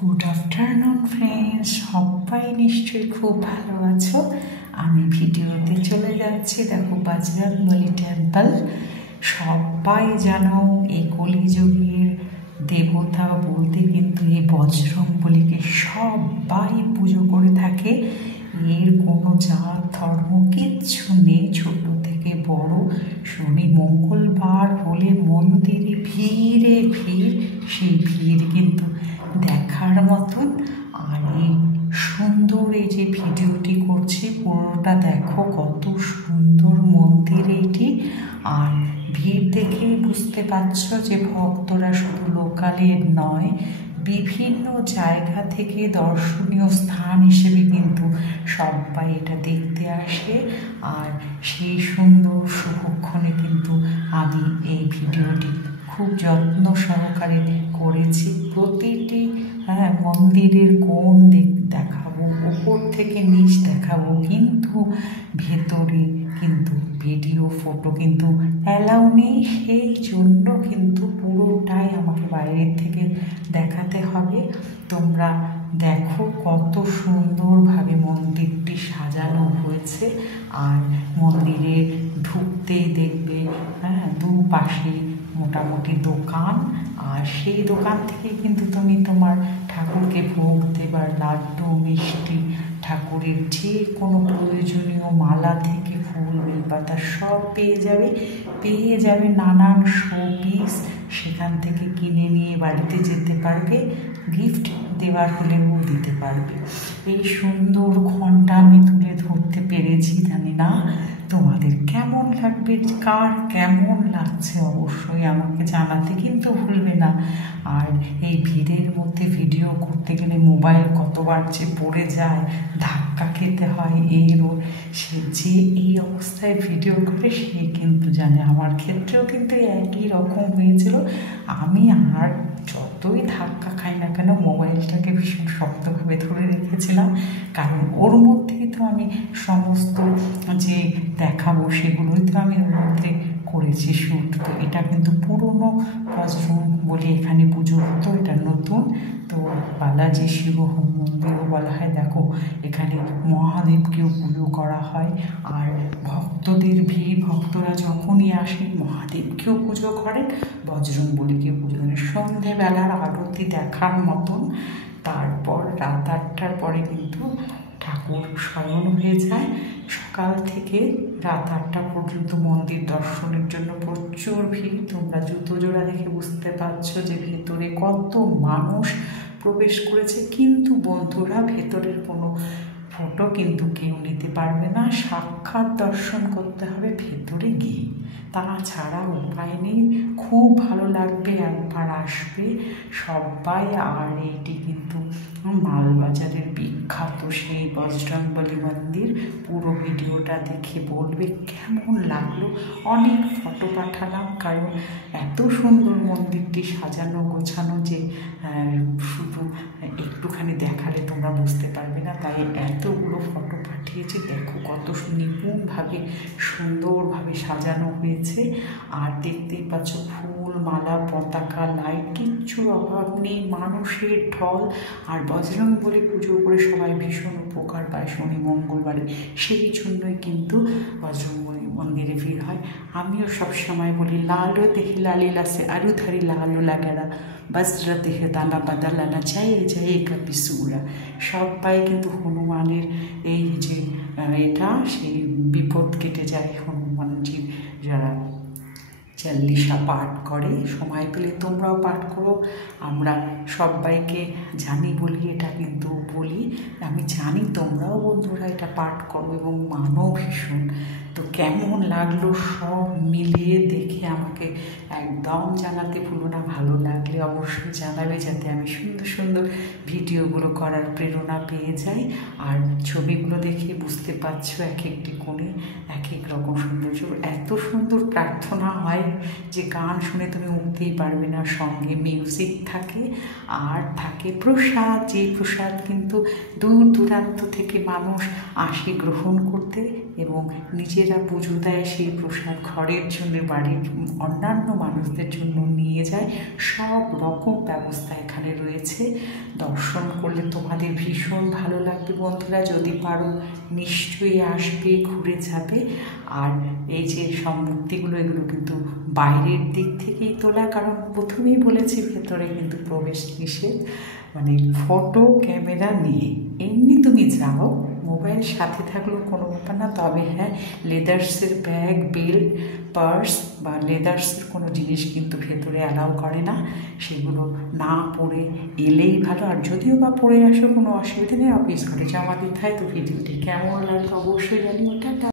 Good afternoon friends, সবাই নিশ্চয়ই খুব ভালো আছো। আমি ভিডিওতে চলে যাচ্ছি। দেখো, বজরংবলী টেম্পল। সবাই জানো এই কলিযুগের দেবতা বলতে কিন্তু এই বজরংবলীকে সবাই পুজো করে থাকে। এর কোনো জাত ধর্ম কিচ্ছু নেই, ছোট থেকে বড়। শনি মঙ্গলবার হলে মন্দিরে ভিড়ে ভিড়, সেই ভিড় কিন্তু দেখার মতন। আর এই সুন্দর এই যে ভিডিওটি করছি পুরোটা দেখো, কত সুন্দর মন্দির এইটি। আর ভিড় দেখেই বুঝতে পারছো যে ভক্তরা শুধু লোকালের নয়, বিভিন্ন জায়গা থেকে দর্শনীয় স্থান হিসেবে কিন্তু সবাই এটা দেখতে আসে। আর সেই সুন্দর শুভক্ষণে কিন্তু আমি এই ভিডিওটি খুব যত্ন সহকারে করেছি। প্রতিটি মন্দিরের কোণ দেখাবো, ওপর থেকে নিচ দেখাবো, কিন্তু ভেতরে কিন্তু ভিডিও ফটো কিন্তু অ্যালাউ নেই। সেই জন্য কিন্তু পুরোটাই আমাকে বাইরের থেকে দেখাতে হবে। তোমরা দেখো কত সুন্দরভাবে মন্দিরটি সাজানো হয়েছে। আর মন্দিরে ঢুকতেই দেখবে দুপাশে মোটামুটি দোকান, আর সেই দোকান থেকে কিন্তু তুমি তোমার ঠাকুরকে ভোগ দেবার লাড্ডু, মিষ্টি, ঠাকুরের যে কোনো প্রয়োজনীয় মালা থেকে ফুল, বেলপাতা সব পেয়ে যাবে নানান শোপিস। সেখান থেকে কিনে নিয়ে বাড়িতে যেতে পারবে, গিফট দেওয়ার হলেও দিতে পারবে। এই সুন্দর ঘন্টা আমি তুলে ধরতে পেরেছি। জানি না তোমাদের কেমন লাগবে, কার কেমন লাগছে অবশ্যই আমাকে জানাতে কিন্তু ভুলবে না। আর এই ভিড়ের মধ্যে ভিডিও করতে গেলে মোবাইল কতবার যে পড়ে যায়, ধাক্কা খেতে হয়, সে যে এই অবস্থায় ভিডিও করে সে কিন্তু জানে। আমার ক্ষেত্রেও কিন্তু একই রকম হয়েছিল। আমি আর যতই ধাক্কা খাই না কেন মোবাইলটাকে ভীষণ শক্তভাবে ধরে রেখেছিলাম, কারণ ওর মধ্যেই তো আমি সমস্ত যে দেখাবো সেগুলোই তো আমি ওর মধ্যে করেছি শ্যুট। তো এটা কিন্তু পুরনো বজরংবলী এখানে পুজো হতো, এটা নতুন। তো বালাজি শিব মন্দিরও বলা হয়। দেখো, এখানে মহাদেবকেও পুজো করা হয়। আর ভক্তদের ভিড়, ভক্তরা যখনই আসেন মহাদেবকেও পুজো করেন, বজরংবলীকেও পুজো করেন। সন্ধেবেলার আরতি দেখার মতন। তারপর রাত 8টার পরে কিন্তু ঠাকুর শয়ন হয়ে যায়। সকাল থেকে রাত 8টা পর্যন্ত মন্দির দর্শনের জন্য প্রচুর ভিড়। তোমরা জুতো জোড়া দেখে বুঝতে পারছো যে ভেতরে কত মানুষ প্রবেশ করেছে। কিন্তু বন্ধুরা, ভেতরের কোনো ফটো কিন্তু কেউ নিতে পারবে না, সাক্ষাৎ দর্শন করতে হবে ভেতরে গিয়ে, তাছাড়া উপায় নেই। খুব ভালো লাগবে, একবার আসবে সবাই। আর এইটি কিন্তু মালবাজারের বিখ্যাত সেই বজরংবলী মন্দির। পুরো ভিডিওটা দেখে বলবে কেমন লাগলো। অনেক ফটো পাঠালাম, কারণ এত সুন্দর মন্দিরটি সাজানো গোছানো যে শুধু একটুখানি দেখালে তোমরা বুঝতে পারবে না, তাই এতগুলো ফটো পাঠিয়েছি। দেখো কত নিপুণভাবে সুন্দরভাবে সাজানো হয়েছে। আর দেখতেই পাচ্ছ ফুল, মালা, পতাকা, লাইট, কিচ্ছুর অভাব নেই, মানুষের ঢল। আর বজরংবলী পুজো করে সবাই ভীষণ উপকার পায় শনি মঙ্গলবারে, সেই জন্যই কিন্তু বজরংবলী মন্দিরে ভিড় হয়। আমিও সবসময় বলি, লালো দেহে লালিলা সে আরু ধারি লালো লাগেরা, বজ্র দেহে দানা বাদালানা জয় জয় কপিসুরা। সবাই কিন্তু হনুমানের এই যে এটা, সেই বিপদ কেটে যায় হনুমানজির যারা চাল্লিশা পাঠ করে। সময় পেলে তোমরাও পাঠ করো। আমরা সবাইকে জানি বলি, এটা কিন্তু বলি, আমি জানি তোমরাও বন্ধুরা এটা পাঠ করো এবং মানো ভীষণ। তো কেমন লাগলো সব মিলিয়ে দেখে আমাকে একদম জানাতে ভুলো না। ভালো লাগলে অবশ্যই জানাবে, যাতে আমি সুন্দর সুন্দর ভিডিও ভিডিওগুলো করার প্রেরণা পেয়ে যাই। আর ছবিগুলো দেখে বুঝতে পারছো এক একটি কোণে এক এক রকম সৌন্দর্য। এত সুন্দর প্রার্থনা হয় যে গান শুনে তুমি উঠতেই পারবে না, সঙ্গে মিউজিক থাকে আর থাকে প্রসাদ, যে প্রসাদ কিন্তু দূর দূরান্ত থেকে মানুষ আসে গ্রহণ করতে এবং নিজেরা পুজো দেয় সেই প্রসাদ ঘরের জন্য, বাড়ির অন্যান্য মানুষদের জন্য নিয়ে যায়। সব রকম ব্যবস্থা এখানে রয়েছে। দর্শন করলে তোমাদের ভীষণ ভালো লাগবে বন্ধুরা, যদি পারো নিশ্চয়ই আসবে, ঘুরে যাবে। আর এই যে সব মূর্তিগুলো, এগুলো কিন্তু বাইরের দিক থেকেই তোলা, কারণ প্রথমেই বলেছি ভেতরে কিন্তু প্রবেশ নিষেধ, মানে ফটো ক্যামেরা নিয়ে। এমনি তুমি যাও, মোবাইল সাথে থাকলেও কোনো ব্যাপার না, তবে হ্যাঁ লেদার্সের ব্যাগ, বেল্ট, পার্স বা লেদার্সের কোনো জিনিস কিন্তু ভেতরে অ্যালাউ করে না, সেগুলো না পরে এলেই ভালো। আর যদিও বা পরে আসো কোনো অসুবিধা নেই, অফিস ঘরে জমা দিতে হয়। তো ভিডিওটি কেমন লাগলো অবশ্যই জানিও। টাটা।